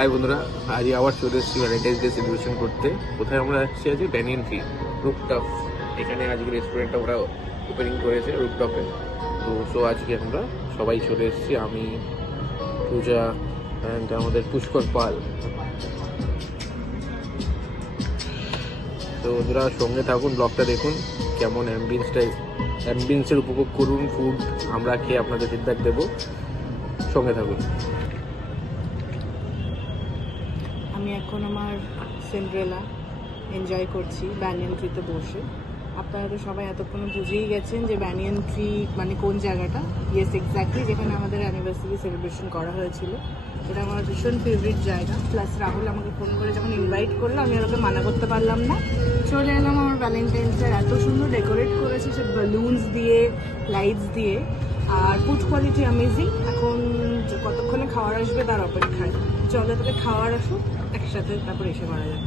High বন্ধুরা, আজ আবার চলে এসেছি ভ্যালেন্টাইন্স ডে সেলিব্রেশন করতে। কোথায় আমরা আসছি? আজ ব্যানিয়ান ট্রি রুফটপ। এখানে আজকে রেস্টুরেন্টটা ওরা ওপেনিং করেছে রুফটপে। তো আজকে আমরা সবাই চলে এসেছি, আমি, পূজা অ্যান্ড আমাদের পুষ্কর পাল। তো বন্ধুরা সঙ্গে থাকুন, ব্লগটা দেখুন, কেমন অ্যাম্বিয়েন্সের উপভোগ করুন। ফুড আমরা খেয়ে আপনাদের ফিডব্যাক দেবো, সঙ্গে থাকুন। আমি এখন আমার সিন্ড্রেলা এনজয় করছি ব্যানিয়ান ট্রিতে বসে। আপনারা তো সবাই এতক্ষণ বুঝেই গেছেন যে ব্যানিয়ান ট্রি মানে কোন জায়গাটা। ইয়েস, এক্স্যাক্টলি যেখানে আমাদের অ্যানিভার্সারি সেলিব্রেশন করা হয়েছিল। এটা আমার ভীষণ ফেভারিট জায়গা। প্লাস রাহুল আমাকে ফোন করে যখন ইনভাইট করলো, আমি ওকে মানা করতে পারলাম না, চলে এলাম। আমার ভ্যালেন্টাইন্সের এত সুন্দর ডেকোরেট করেছে, সে বেলুনস দিয়ে, লাইটস দিয়ে, আর ফুড কোয়ালিটি অ্যামেজিং। এখন কতক্ষণে খাওয়ার আসবে তার অপেক্ষায়। চলে তাহলে খাওয়ার আসুক, একসাথে তারপর এসে করা যায়।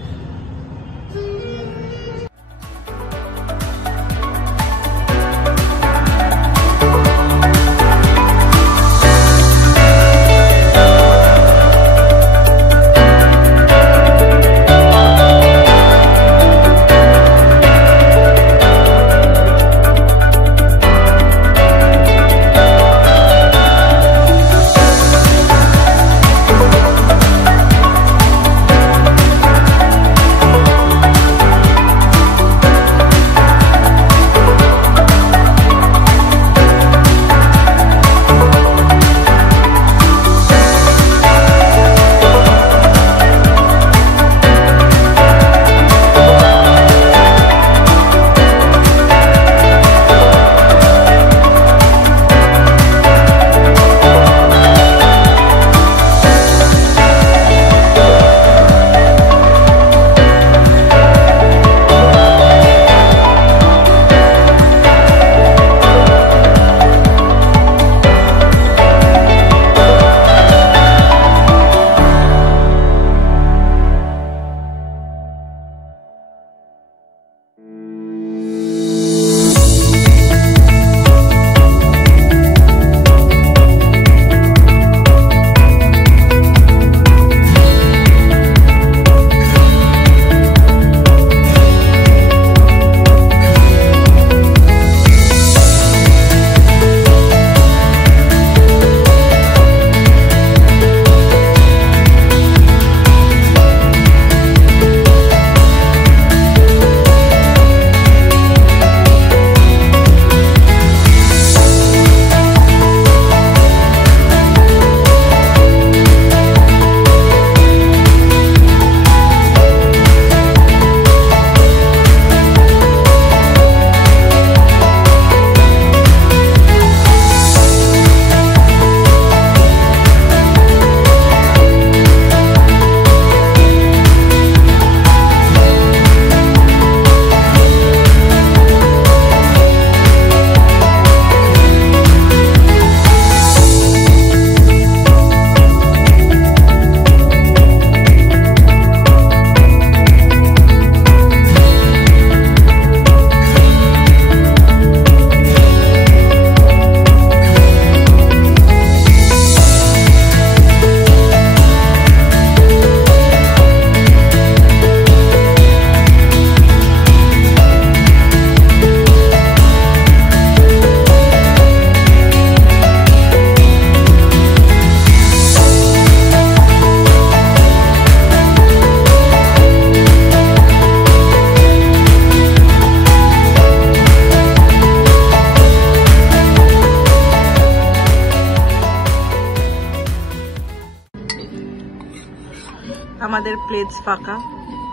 আমাদের প্লেটস ফাঁকা,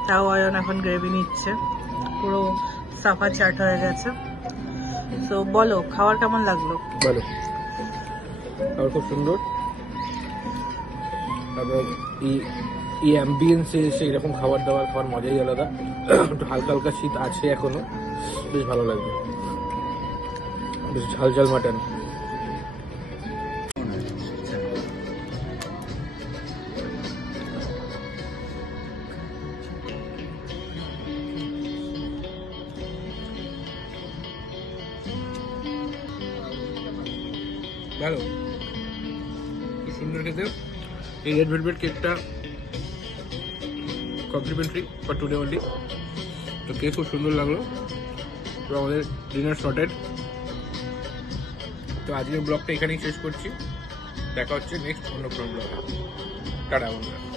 তাও অয়ন এখন গ্রেভি নিচ্ছে, পুরো সাফা চাট হয়ে গেছে। তো বলো, খাবার কেমন লাগলো? ভালো, খাবার খুব সুন্দর। এবং এই অ্যাম্বিয়েন্সে এসে এরকম খাবার দাবার খাওয়ার মজাই আলাদা। একটু হালকা হালকা শীত আছে এখনো, বেশ ভালো লাগবে। বেশ ঝাল ঝাল মাটন। ভালো, খুব সুন্দর খেতে। এই রেড ভেলভেট কেকটা কমপ্লিমেন্টারি ফর টুডে অনলি। তো খেয়ে খুব সুন্দর লাগলো। তো আমাদের ডিনার শর্টেড। তো আজকের ব্লগটা এখানেই শেষ করছি। দেখা হচ্ছে নেক্সট অন্য কোনো ব্লগে। টাটা বন্ধুরা।